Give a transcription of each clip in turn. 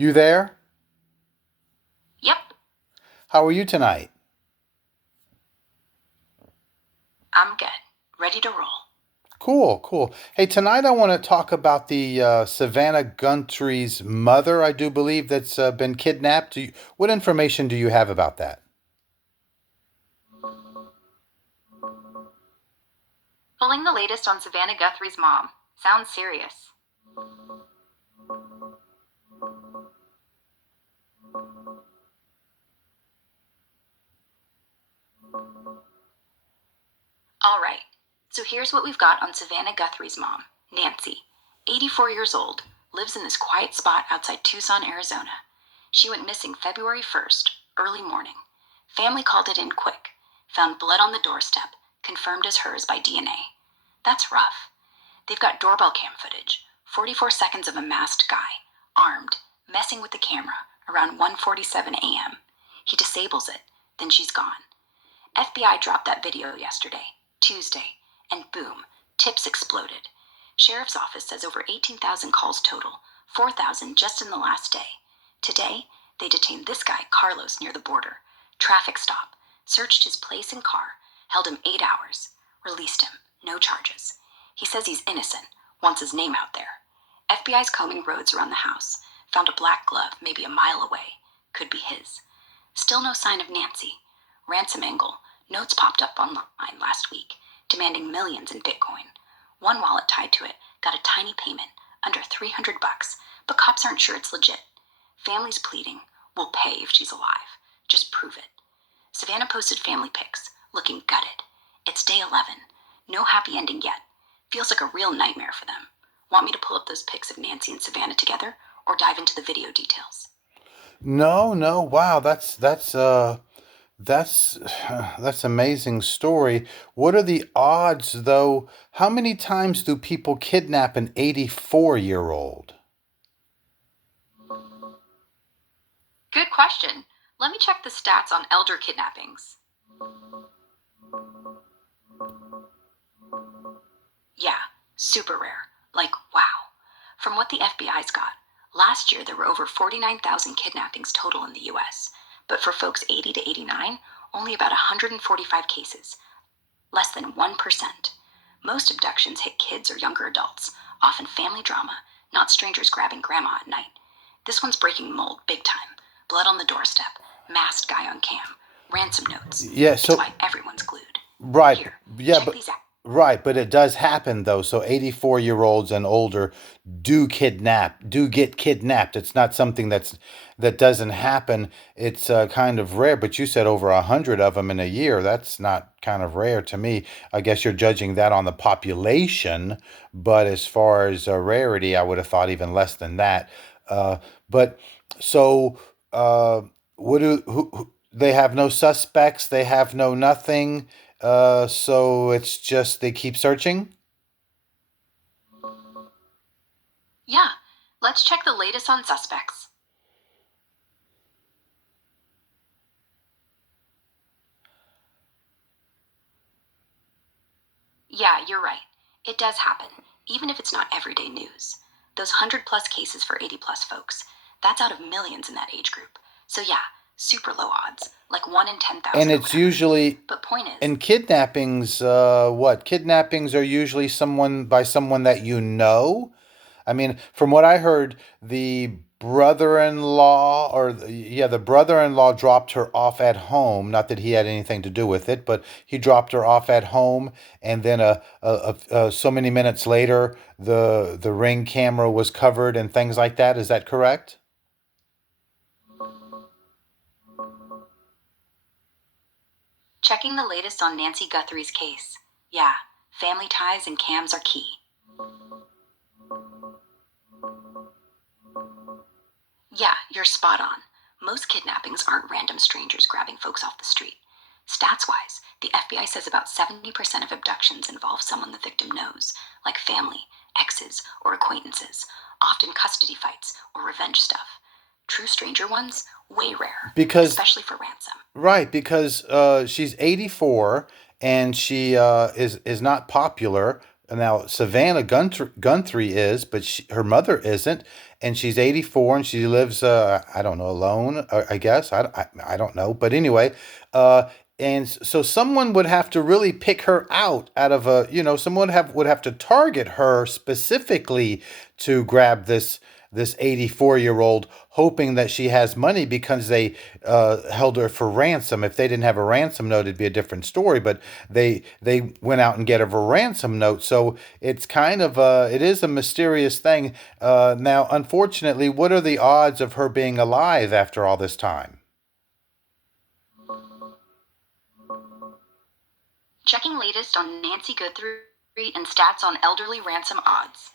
You there? Yep, How are you tonight? I'm good. Ready to roll. Cool, cool. Hey, tonight I want to talk about the Savannah Guthries' mother, I do believe, that's been kidnapped. What information do you have about that? Pulling the latest on Savannah Guthrie's mom. Sounds serious. All right, so here's what we've got on Savannah Guthrie's mom, Nancy. 84 years old, lives in this quiet spot outside Tucson, Arizona. She went missing February 1st, early morning. Family called it in quick, found blood on the doorstep, confirmed as hers by DNA. That's rough. They've got doorbell cam footage, 44 seconds of a masked guy, armed, messing with the camera around 1:47 a.m. He disables it, then she's gone. FBI dropped that video yesterday, Tuesday, and boom, tips exploded. Sheriff's office says over 18,000 calls total, 4,000 just in the last day. Today, they detained this guy, Carlos, near the border. Traffic stop, searched his place and car, held him 8 hours, released him, no charges. He says he's innocent, wants his name out there. FBI's combing roads around the house, found a black glove maybe a mile away. Could be his. Still no sign of Nancy. Ransom angle, notes popped up online last week, demanding millions in Bitcoin. One wallet tied to it got a tiny payment, under 300 bucks, but cops aren't sure it's legit. Family's pleading, we'll pay if she's alive. Just prove it. Savannah posted family pics, looking gutted. It's day 11. No happy ending yet. Feels like a real nightmare for them. Want me to pull up those pics of Nancy and Savannah together, or dive into the video details? No, no. Wow, that's that's amazing story. What are the odds though? How many times do people kidnap an 84-year-old? Good question. Let me check the stats on elder kidnappings. Yeah, super rare. Like, wow. From what the FBI's got, last year there were over 49,000 kidnappings total in the US. But for folks 80 to 89, only about 145 cases, less than 1%. Most abductions hit kids or younger adults, often family drama, not strangers grabbing grandma at night. This one's breaking mold big time. Blood on the doorstep, masked guy on cam, ransom notes. Yeah, It's so why everyone's glued. right. Here, Yeah, check but these out. right, but it does happen though. So 84-year-olds and older do get kidnapped. It's not something that doesn't happen. It's kind of rare, but you said over 100 of them in a year. That's not kind of rare to me. I guess you're judging that on the population, but as far as rarity, I would have thought even less than that. Uh, but so uh, what do they have no suspects, they have no nothing. So it's just they keep searching. Yeah, let's check the latest on suspects. Yeah, you're right. It does happen, even if it's not everyday news. Those 100 plus cases for 80 plus folks, that's out of millions in that age group. So yeah, super low odds, like 1 in And 10,000 or it's whatever. usually But point is, in kidnappings. What kidnappings are usually someone that you know. I mean, from what I heard, the brother-in-law the brother-in-law dropped her off at home. Not that he had anything to do with it, but he dropped her off at home, and then so many minutes later, the ring camera was covered and things like that. Is that correct? checking the latest on Nancy Guthrie's case. Yeah, family ties and cams are key. Yeah, you're spot on. Most kidnappings aren't random strangers grabbing folks off the street. Stats wise, the FBI says about 70% of abductions involve someone the victim knows, like family, exes, or acquaintances, often custody fights or revenge stuff. True stranger ones, way rare, Because especially for ransom. right, because she's 84 and she is not popular. Now Guthrie is, but her mother isn't. and she's 84 and she lives, I don't know, alone, I guess. I don't know. But anyway, uh, and so someone would have to really pick her out of a, someone would have to target her specifically to grab this 84-year-old, hoping that she has money because they held her for ransom. If they didn't have a ransom note, it'd be a different story. But they went out and get her a ransom note. So it's kind of it is a mysterious thing. Now, unfortunately, what are the odds of her being alive after all this time? Checking latest on Nancy Guthrie and stats on elderly ransom odds.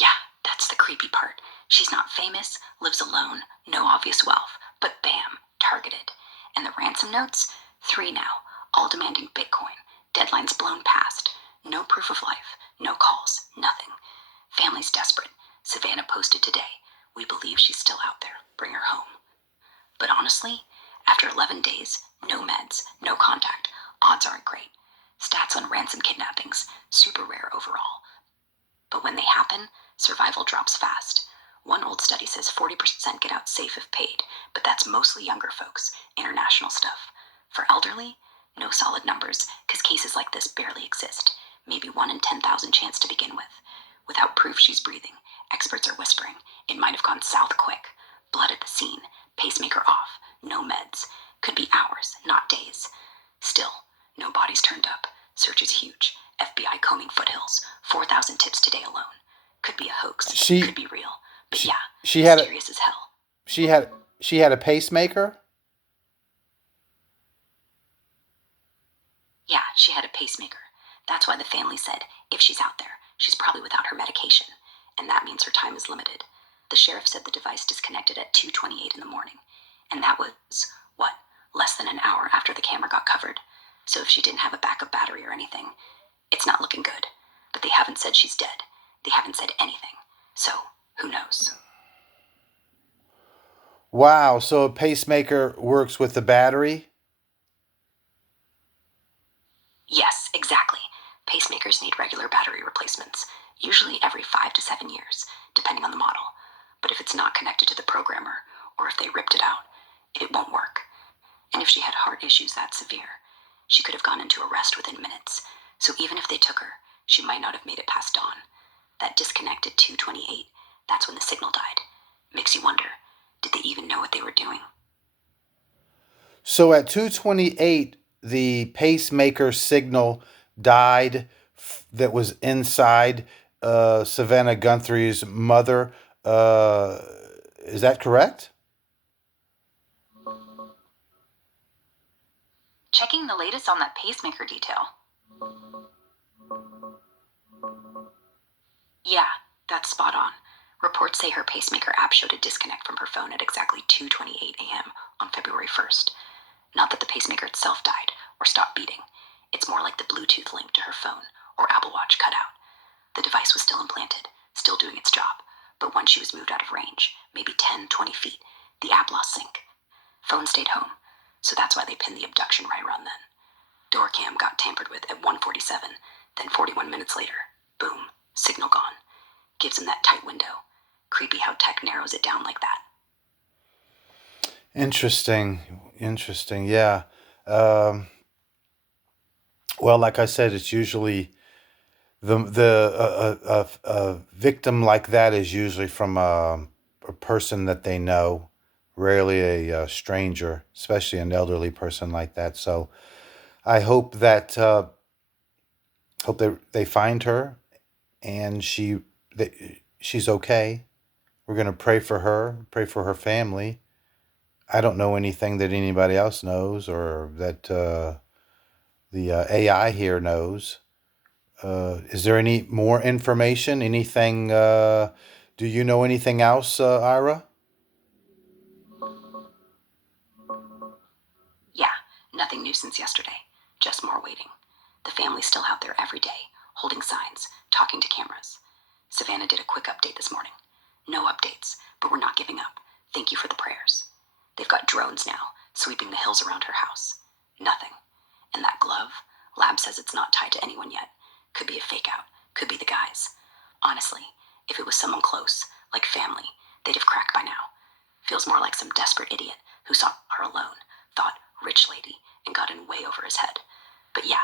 Yeah, that's the creepy part. She's not famous, lives alone, no obvious wealth, but bam, targeted. And the ransom notes? 3 now, all demanding Bitcoin. Deadlines blown past. No proof of life, no calls, nothing. Family's desperate. Savannah posted today. We believe she's still out there. Bring her home. But honestly, after 11 days, no meds, no contact, odds aren't great. Stats on ransom kidnappings, super rare overall. But when they happen, survival drops fast. One old study says 40% get out safe if paid, but that's mostly younger folks, international stuff. For elderly, no solid numbers, because cases like this barely exist. Maybe 1 in 10,000 chance to begin with. Without proof she's breathing, experts are whispering it might have gone south quick. Blood at the scene, pacemaker off, no meds. Could be hours, not days. Still, no bodies turned up. Search is huge. FBI combing foothills. 4,000 tips today alone. Could be a hoax. Could She be real. But she yeah, she had a mysterious as hell. she had she had a pacemaker. Yeah, she had a pacemaker. That's why the family said if she's out there, she's probably without her medication. And that means her time is limited. The sheriff said the device disconnected at 2:28 in the morning. And that was, what, less than an hour after the camera got covered. So if she didn't have a backup battery or anything, it's not looking good. But they haven't said she's dead. They haven't said anything. So, who knows? Wow, so a pacemaker works with the battery? Yes, exactly. Pacemakers need regular battery replacements, usually every 5 to 7 years, depending on the model. But if it's not connected to the programmer, or if they ripped it out, it won't work. And if she had heart issues that severe, she could have gone into arrest within minutes. So even if they took her, she might not have made it past dawn. That disconnected 2:28, that's when the signal died. Makes you wonder, did they even know what they were doing? So at 2:28, the pacemaker signal died that was inside Savannah Guthrie's mother. Uh, is that correct? Checking the latest on that pacemaker detail. Yeah, that's spot on. Reports say her pacemaker app showed a disconnect from her phone at exactly 2:28 a.m. on February 1st. Not that the pacemaker itself died or stopped beating. It's more like the Bluetooth link to her phone or Apple Watch cut out. The device was still implanted, still doing its job, but once she was moved out of range, maybe 10, 20 feet, the app lost sync. Phone stayed home, so that's why they pinned the abduction right around then. Door cam got tampered with at 1:47, then 41 minutes later, boom, signal gone. Gives him that tight window. Creepy how tech narrows it down like that. Interesting. Interesting. Yeah. Um, well, like I said, it's usually a victim like that is usually from a person that they know, rarely a stranger, especially an elderly person like that. So I hope they find her and she's okay. We're gonna pray for her family. I don't know anything that anybody else knows or that the AI here knows. Is there any more information? Anything? Do you know anything else, Ira? Yeah, nothing new since yesterday. Just more waiting. The family's still out there every day, holding signs, talking to cameras. Savannah did a quick update this morning. No updates, but we're not giving up. Thank you for the prayers. They've got drones now, sweeping the hills around her house. Nothing. And that glove? Lab says it's not tied to anyone yet. Could be a fake out. Could be the guys. Honestly, if it was someone close, like family, they'd have cracked by now. Feels more like some desperate idiot who saw her alone, thought rich lady, and got in way over his head. But yeah,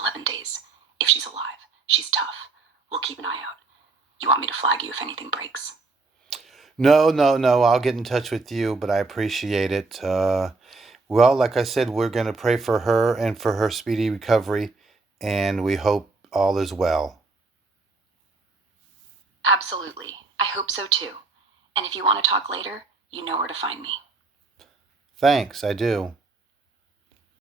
11 days. If she's alive, she's tough. We'll keep an eye out. You want me to flag you if anything breaks? No, no, no. I'll get in touch with you, but I appreciate it. Well, like I said, we're going to pray for her and for her speedy recovery, and we hope all is well. Absolutely. I hope so too. And if you want to talk later, you know where to find me. Thanks, I do.